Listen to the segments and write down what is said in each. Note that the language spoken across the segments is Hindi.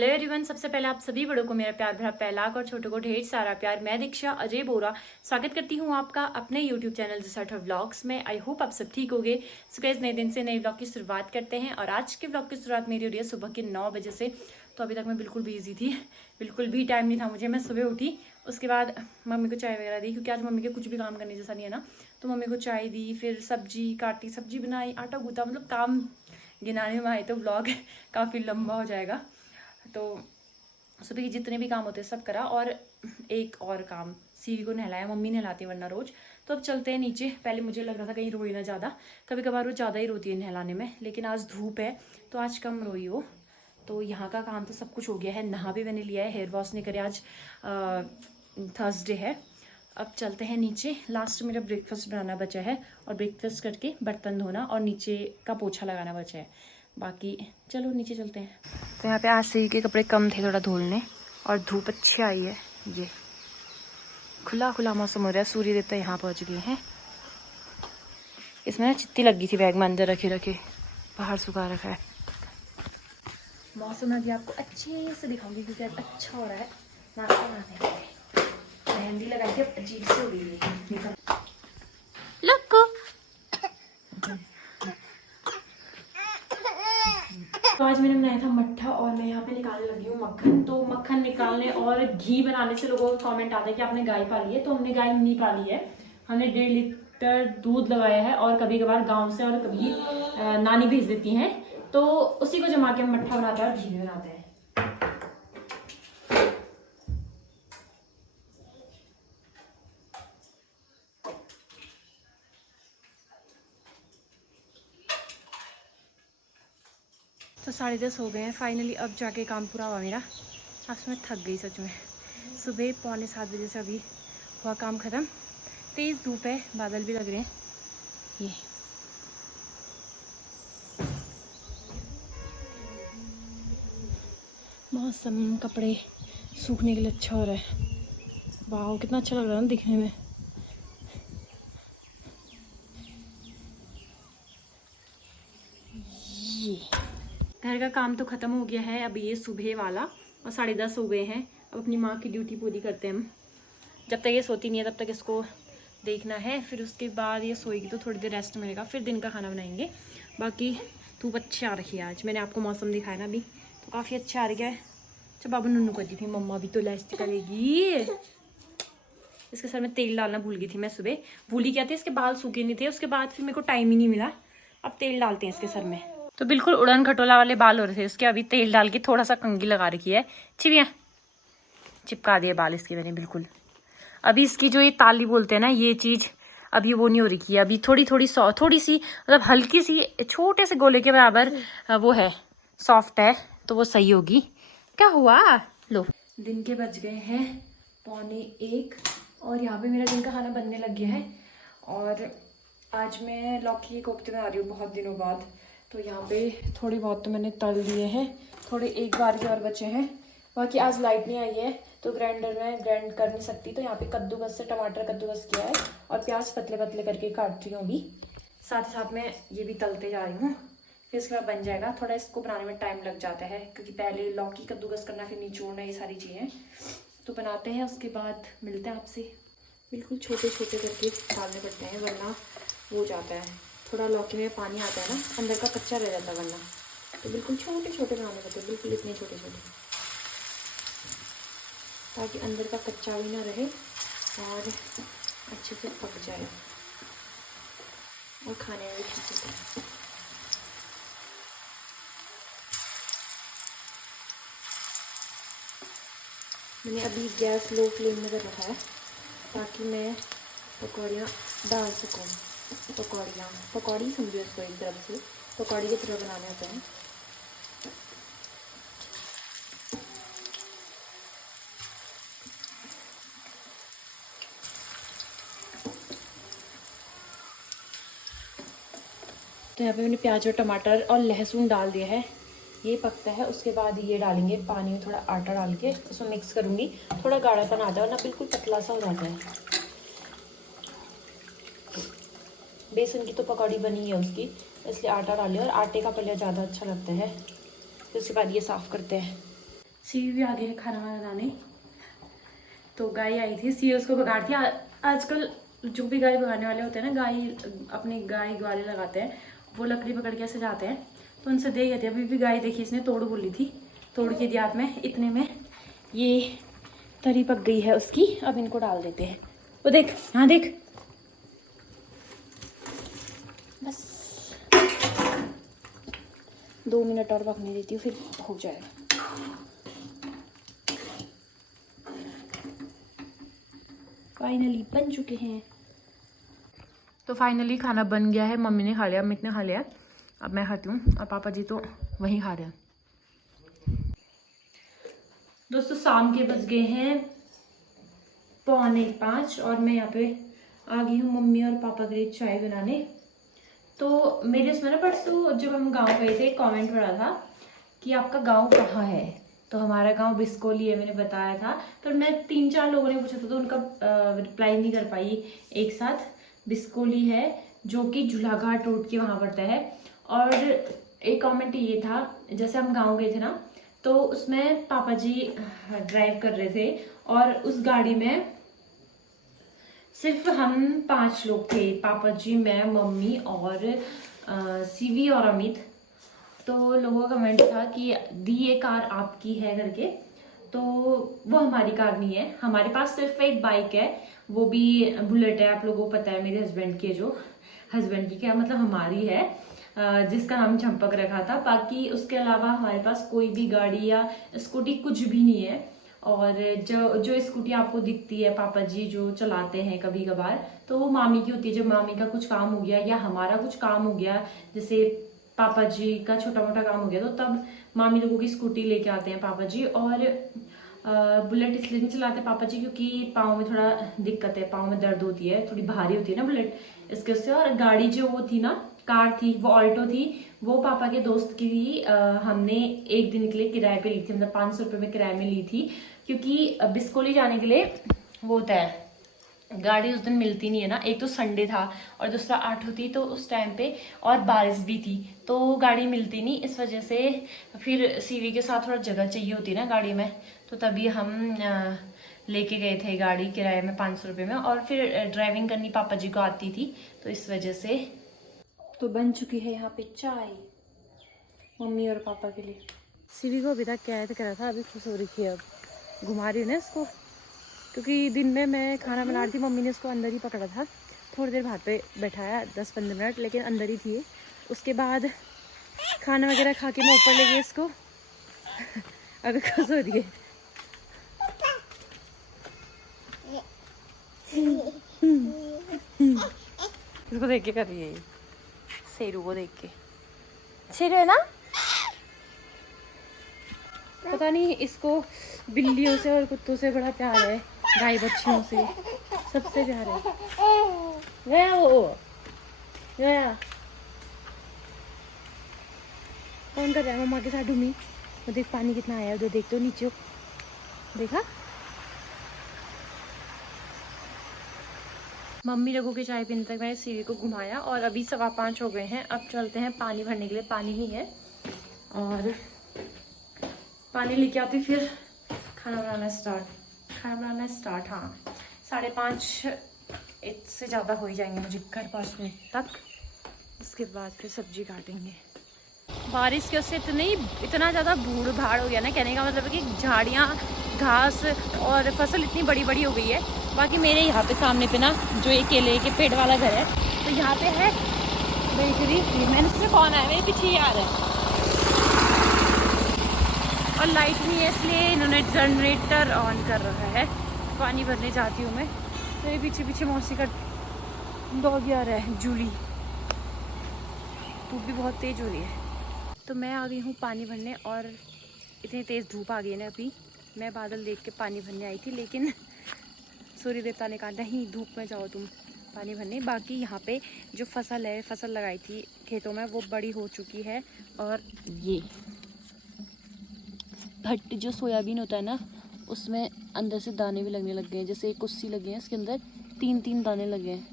हेलो एवरीवन, सबसे पहले आप सभी बड़ों को मेरा प्यार भरा पहलाक और छोटों को ढेर सारा प्यार। मैं दीक्षा अजय बोरा स्वागत करती हूँ आपका अपने यूट्यूब चैनल दिसठ व्लॉग्स में। आई होप आप सब ठीक होगे। सो गाइस, नए दिन से नए व्लॉग की शुरुआत करते हैं और आज के व्लॉग की शुरुआत मेरी हो रही है सुबह के 9 बजे से। तो अभी तक मैं बिल्कुल बिजी थी, बिल्कुल भी टाइम नहीं था मुझे। मैं सुबह उठी, उसके बाद मम्मी को चाय वगैरह दी, क्योंकि आज मम्मी के कुछ भी काम करने जैसा नहीं है ना। तो मम्मी को चाय दी, फिर सब्जी काटी, सब्जी बनाई, आटा गूंथा, मतलब काम गिनाने में आए तो व्लॉग काफ़ी लंबा हो जाएगा। तो सुबह के जितने भी काम होते हैं सब करा। और एक और काम, सीवी को नहलाया, मम्मी नहलाती है वरना रोज। तो अब चलते हैं नीचे। पहले मुझे लग रहा था कहीं रोई ना ज़्यादा, कभी कभार वो ज़्यादा ही रोती है नहलाने में, लेकिन आज धूप है तो आज कम रोई हो। तो यहाँ का काम तो सब कुछ हो गया है। नहा भी मैंने लिया है, हेयर वॉश नहीं करे, आज थर्सडे है। अब चलते हैं नीचे। लास्ट मेरा ब्रेकफास्ट बनाना बचा है और ब्रेकफास्ट करके बर्तन धोना और नीचे का पोछा लगाना बचा है। बाकी चलो नीचे चलते हैं। तो यहाँ पे आज से के कपड़े कम थे थोड़ा धुलने, और धूप अच्छी आई है। ये खुला खुला मौसम हो रहा है, सूर्य देवता यहाँ पहुँच गए हैं। इसमें ना चित्ती लगी थी बैग में अंदर रखे रखे, बाहर सुखा रखा है। मौसम अभी आपको अच्छे से दिखाऊंगी क्योंकि आज अच्छा हो रहा है। नाश्ता बनाने के लिए मेहंदी लगाई थी, अब अजीब से हो गई है। तो आज मैंने बनाया था मट्ठा और मैं यहाँ पे निकालने लगी हूँ मक्खन। तो मक्खन निकालने और घी बनाने से लोगों का कमेंट आता है कि आपने गाय पाली है। तो हमने गाय नहीं पाली है, हमने 1.5 लीटर दूध लगाया है और कभी कभार गांव से और कभी नानी भेज देती हैं, तो उसी को जमा के हम मट्ठा बनाते हैं और घी भी बनाते हैं। तो 10:30 हो गए हैं फाइनली। अब जाके काम पूरा हुआ मेरा। आज मैं थक गई सच में। सुबह 6:45 बजे से अभी हुआ काम ख़त्म। तेज़ धूप है, बादल भी लग रहे हैं। ये मौसम कपड़े सूखने के लिए अच्छा हो रहा है। वाह, कितना अच्छा लग रहा है ना दिखने में। ये घर का काम तो ख़त्म हो गया है। अभी ये सुबह वाला और 10:30 हो गए हैं। अब अपनी माँ की ड्यूटी पूरी करते हैं हम। जब तक ये सोती नहीं है तब तक इसको देखना है, फिर उसके बाद ये सोएगी तो थोड़ी देर रेस्ट मिलेगा, फिर दिन का खाना बनाएंगे। बाकी धूप अच्छी आ रखी है आज। मैंने आपको मौसम दिखाया ना अभी, तो काफ़ी अच्छा आ रहा है। अच्छा, बाबू नुनू को दी थी मम्मा, अभी तो लाइस्ट करेगी। इसके सर में तेल डालना भूल गई थी मैं सुबह। भूली क्या थी, इसके बाल सूखे नहीं थे, उसके बाद फिर मेरे को टाइम ही नहीं मिला। अब तेल डालते हैं इसके सर में। तो बिल्कुल उड़न खटोला वाले बाल हो रहे थे इसके, अभी तेल डाल के थोड़ा सा कंघी लगा रखी है। चिड़िया चिपका दिए बाल इसके मैंने बिल्कुल। अभी इसकी जो ये ताली बोलते हैं ना, ये चीज़ अभी वो नहीं हो रही है। अभी थोड़ी सी मतलब हल्की सी छोटे से गोले के बराबर वो है, सॉफ्ट है, तो वो सही होगी। क्या हुआ? लो, दिन के बज गए हैं 12:45 और यहाँ पे मेरा दिन का खाना बनने लग गया है। और आज मैं लौकी के कोफ्ते बना रही हूँ बहुत दिनों बाद। तो यहाँ पे थोड़े बहुत तो मैंने तल दिए हैं, थोड़े एक बार के और बचे हैं। बाकी आज लाइट नहीं आई है तो ग्राइंडर में ग्राइंड कर नहीं सकती, तो यहाँ पे कद्दूकस से टमाटर कद्दूकस किया है और प्याज पतले पतले करके काट रही हूँ अभी। साथ ही साथ मैं ये भी तलते जा रही हूँ, फिर इसके बाद बन जाएगा। थोड़ा इसको बनाने में टाइम लग जाता है क्योंकि पहले लौकी कद्दूकस करना, फिर निचोड़ना, ये सारी चीज़ें। तो बनाते हैं, उसके बाद मिलते हैं आपसे। बिल्कुल छोटे छोटे करके डालने पड़ते हैं वरना वो हो जाता है, थोड़ा लौकी में पानी आता है ना, अंदर का कच्चा रह जाता है वरना। तो बिल्कुल छोटे छोटे बनाने पड़ते हैं, बिल्कुल इतने छोटे छोटे, ताकि अंदर का कच्चा भी ना रहे और अच्छे से पक जाए और खाने में भी ठीक होता है। मैंने अभी गैस लो फ्लेम में कर रखा है ताकि मैं पकौड़ियाँ डाल सकूँ। पकौड़ी समझो इसको, एक तरफ से पकौड़ी की तरह बनाने होते हैं। तो यहाँ पे मैंने प्याज और टमाटर और लहसुन डाल दिया है, ये पकता है। उसके बाद ये डालेंगे पानी में थोड़ा आटा डाल के, उसमें मिक्स करूँगी। थोड़ा गाढ़ापन आता है वरना बिल्कुल पतला सा हो जाता है। बेसन की तो पकौड़ी बनी है उसकी, इसलिए आटा डालिए और आटे का पल्ला ज़्यादा अच्छा लगता है। तो उसके बाद ये साफ़ करते हैं। सीवी भी आ गए है खाना वाना बनाने। तो गाय आई थी, सी उसको भगाती थी। आजकल जो भी गाय भगाने वाले होते हैं ना, अपने गाय ग्वाले लगाते हैं, वो लकड़ी पकड़ के ऐसे जाते हैं, तो उनसे दे गए थे। अभी भी गाय देखी, इसने तोड़ बोली थी, तोड़ के दिया में। इतने में ये तरी पक गई है उसकी। अब इनको डाल देते हैं। वो देख, हाँ देख, बस 2 मिनट और पकने देती हूँ, फिर हो जाएगा। फाइनली बन चुके हैं। तो फाइनली खाना बन गया है। मम्मी ने खा लिया, अमित ने खा लिया, अब मैं खाती हूँ, और पापा जी तो वहीं खा रहे हैं। दोस्तों शाम के बज गए हैं 4:45 और मैं यहाँ पे आ गई हूँ मम्मी और पापा के लिए चाय बनाने। तो मेरे इसमें ना परसों जब हम गांव गए थे, कमेंट पड़ा था कि आपका गांव कहाँ है। तो हमारा गांव बिस्कोली है, मैंने बताया था। पर मैं 3-4 लोगों ने पूछा था, तो उनका रिप्लाई नहीं कर पाई एक साथ। बिस्कोली है जो कि झूलाघाट रोड के वहाँ पड़ता है। और एक कमेंट ये था, जैसे हम गांव गए थे ना, तो उसमें पापा जी ड्राइव कर रहे थे और उस गाड़ी में सिर्फ हम 5 लोग थे, पापा जी, मैं, मम्मी और सीवी और अमित। तो लोगों का कमेंट था कि दी ये कार आपकी है करके। तो वो हमारी कार नहीं है, हमारे पास सिर्फ एक बाइक है, वो भी बुलेट है। आप लोगों को पता है मेरे हस्बैंड की, जो हस्बैंड की क्या मतलब हमारी है, जिसका नाम चंपक रखा था। बाकी उसके अलावा हमारे पास कोई भी गाड़ी या स्कूटी कुछ भी नहीं है। और जो स्कूटी आपको दिखती है पापा जी जो चलाते हैं कभी कभार, तो वो मामी की होती है। जब मामी का कुछ काम हो गया या हमारा कुछ काम हो गया, जैसे पापा जी का छोटा मोटा काम हो गया, तो तब मामी लोगों की स्कूटी लेके आते हैं पापा जी। और बुलेट इसलिए नहीं चलाते पापा जी क्योंकि पाँव में थोड़ा दिक्कत है, पाँव में दर्द होती है, थोड़ी भारी होती है ना बुलेट, इसके उससे। और गाड़ी जो वो थी ना, कार थी, वो ऑल्टो थी, वो पापा के दोस्त की भी हमने एक दिन के लिए किराए पे ली थी, मतलब 500 रुपये में किराए में ली थी। क्योंकि बिस्कोली जाने के लिए वो होता है, गाड़ी उस दिन मिलती नहीं है ना, एक तो संडे था और दूसरा 8 होती, तो उस टाइम पे और बारिश भी थी, तो गाड़ी मिलती नहीं। इस वजह से फिर सीवी के साथ थोड़ा जगह चाहिए होती है ना गाड़ी में, तो तभी हम लेके गए थे गाड़ी किराए में 500 रुपये में। और फिर ड्राइविंग करनी पापा जी को आती थी, तो इस वजह से। तो बन चुकी है यहाँ पे चाय मम्मी और पापा के लिए। सीवी को अभी तक कैद करा था, अभी खुश हो रही है, अब घुमा रही है ना इसको, क्योंकि दिन में मैं खाना बना रही थी, मम्मी ने इसको अंदर ही पकड़ा था, थोड़ी देर बाहर पे बैठाया 10-15 मिनट, लेकिन अंदर ही थी। उसके बाद खाना वगैरह खा के मैं ऊपर ले गई इसको। अभी खुश हो रही है। इसको देख के कर रही है, शेरू को देख के। शेरू है ना, पता नहीं इसको बिल्लियों से और कुत्तों से बड़ा प्यार है, गाय बच्चियों से सबसे प्यार है। गया वो गया, कौन कर रहा है मम्मा के साथ ढूंढी। वो देख पानी कितना आया है उधर, देख तो नीचे देखा। मम्मी लोगों की चाय पीने तक मैंने सीवी को घुमाया और अभी 5:15 हो गए हैं। अब चलते हैं पानी भरने के लिए, पानी ही है, और पानी लेके आती फिर खाना बनाना स्टार्ट। हाँ 5:30 इससे ज़्यादा हो ही जाएंगे मुझे घर पहुँचने तक। उसके बाद फिर सब्जी काटेंगे। बारिश के उससे इतना ज़्यादा भूड़ भाड़ हो गया ना, कहने का मतलब है कि झाड़ियाँ, घास और फसल इतनी बड़ी बड़ी हो गई है। बाकी मेरे यहाँ पे सामने पे ना जो ये केले के पेड़ वाला घर है, तो यहाँ पे है बेकरी। मैंने उससे कौन आया, मेरे पीछे ही आ रहा है, और लाइट नहीं है इसलिए इन्होंने जनरेटर ऑन कर रखा है। पानी भरने जाती हूँ मैं, मेरे पीछे पीछे मौसी का डॉग आ रहा है, जूली। धूप भी बहुत तेज़ हो रही है। तो मैं आ गई हूँ पानी भरने, और इतनी तेज़ धूप आ गई है ना। अभी मैं बादल देख के पानी भरने आई थी, लेकिन सूर्य देवता ने कहा नहीं, धूप में जाओ तुम पानी भरने। बाकी यहाँ पे जो फसल लगाई थी खेतों में, वो बड़ी हो चुकी है। और ये भट्ट जो सोयाबीन होता है ना, उसमें अंदर से दाने भी लगने लग गए हैं। जैसे एक कुस्सी लगी है, इसके अंदर 3-3 दाने लगे हैं।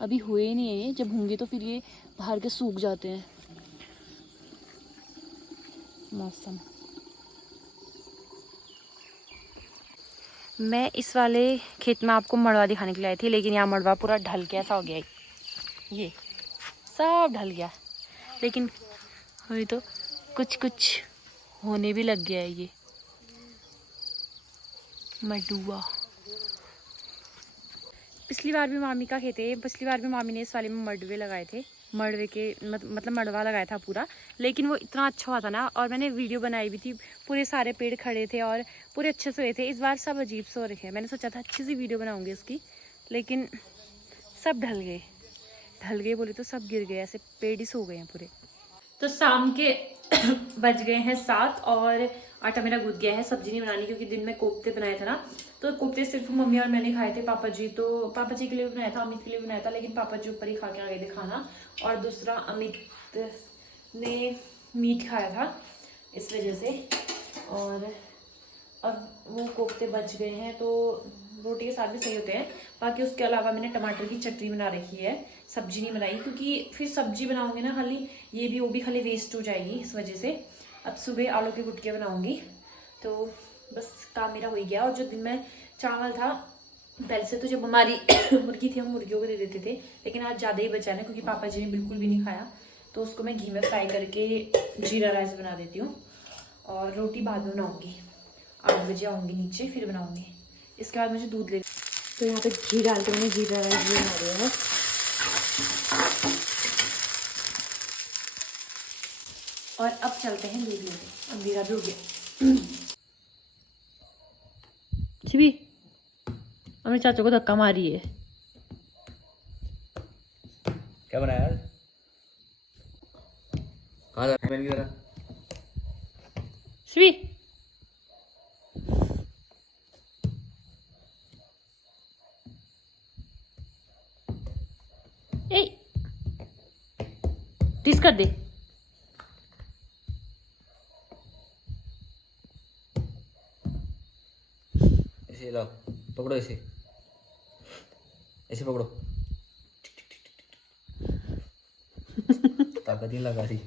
अभी हुए ही नहीं है ये, जब होंगे तो फिर ये बाहर के सूख जाते हैं। मौसम मैं इस वाले खेत में आपको मड़वा दिखाने के लिए आई थी, लेकिन यहाँ मड़वा पूरा ढल के ऐसा हो गया है, ये सब ढल गया। लेकिन अभी तो कुछ कुछ होने भी लग गया है ये मडुआ। पिछली बार भी मामी का खेत है, पिछली बार भी मामी ने इस वाले में मडवे लगाए थे, मडवे के मतलब मडवा लगाया था पूरा, लेकिन वो इतना अच्छा हुआ था ना, और मैंने वीडियो बनाई भी थी, पूरे सारे पेड़ खड़े थे और पूरे अच्छे से हुए थे। इस बार सब अजीब से हो रखे हैं। मैंने सोचा था अच्छी सी वीडियो बनाऊंगी उसकी, लेकिन सब ढल गए बोले तो सब गिर गए, ऐसे पेड़ ही सो गए हैं पूरे। तो शाम के बज गए हैं 7 और आटा मेरा गूंथ गया है। सब्जी नहीं बनानी क्योंकि दिन में कोफ्ते बनाए थे ना, तो कोफ्ते सिर्फ मम्मी और मैंने खाए थे। पापा जी के लिए भी बनाया था, अमित के लिए भी बनाया था, लेकिन पापा जी ऊपर ही खा के आ गए थे खाना। और दूसरा अमित ने मीट खाया था इस वजह से। और अब वो कोफ्ते बच गए हैं तो रोटी के साथ भी सही होते हैं। बाकी उसके अलावा मैंने टमाटर की चटनी बना रखी है, सब्जी नहीं बनाई क्योंकि फिर सब्जी बनाऊंगे ना खाली ये भी वो भी खाली वेस्ट हो जाएगी, इस वजह से अब सुबह आलू के गुटके बनाऊंगी। तो बस काम मेरा हो ही गया। और जो दिन में चावल था पहले से, तो जब हमारी मुर्गी थी हम मुर्गियों को दे देते थे, लेकिन आज ज़्यादा ही बचा है क्योंकि पापा जी ने बिल्कुल भी नहीं खाया, तो उसको मैं घी में फ्राई करके जीरा राइस बना देती हूँ। और रोटी बाद में बनाऊँगी, 8 बजे आऊँगी नीचे फिर बनाऊँगी। इसके बाद मुझे दूध ले, तो यहाँ पे घी डाल के मैंने जीरा राइस भी बना दिया है। और अब चलते हैं दूध लेने, अंधेरा भी हो गया। शिवी अपने चाचू को धक्का मारी है। क्या बनाया यार? कहाँ जा रहा है? शिवी ए टिस कर दे। ऐसे लाओ, पकड़ो ऐसे, ऐसे पकड़ो। ताकत ही लगा रही।